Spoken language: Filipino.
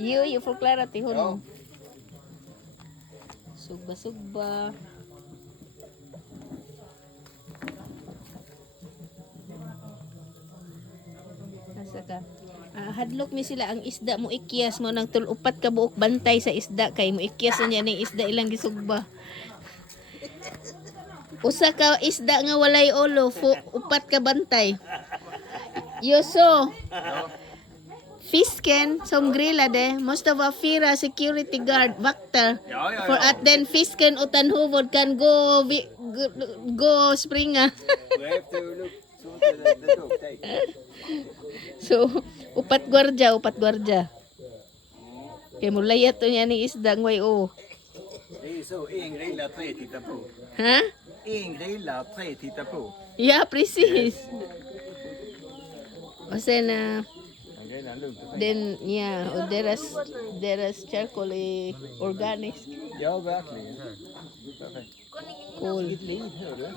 You for clarity, hunong. Sugba. Asa ka? Hadlok mi sila ang isda mo ikyas mo nang tulupat ka buok bantay sa isda kay mo ikyas niya ning isda ilang gisugba. Usa ka isda nga walay ulo, upat ka bantay. Yoso. Fisken som grillade måste vara 4 security guard vakter. För att den fisken utan huvud kan gå springa. So, upat gwardiya. Kaya mo layat to niya ni isda ngoy o. Så en grillar, 3 tittar på. Ha? En grillar, 3 tittar på. Ja, precis. Och sen och deras charcoal är organisk. Ja, verkligen. Cool. Vilket liv, hör du?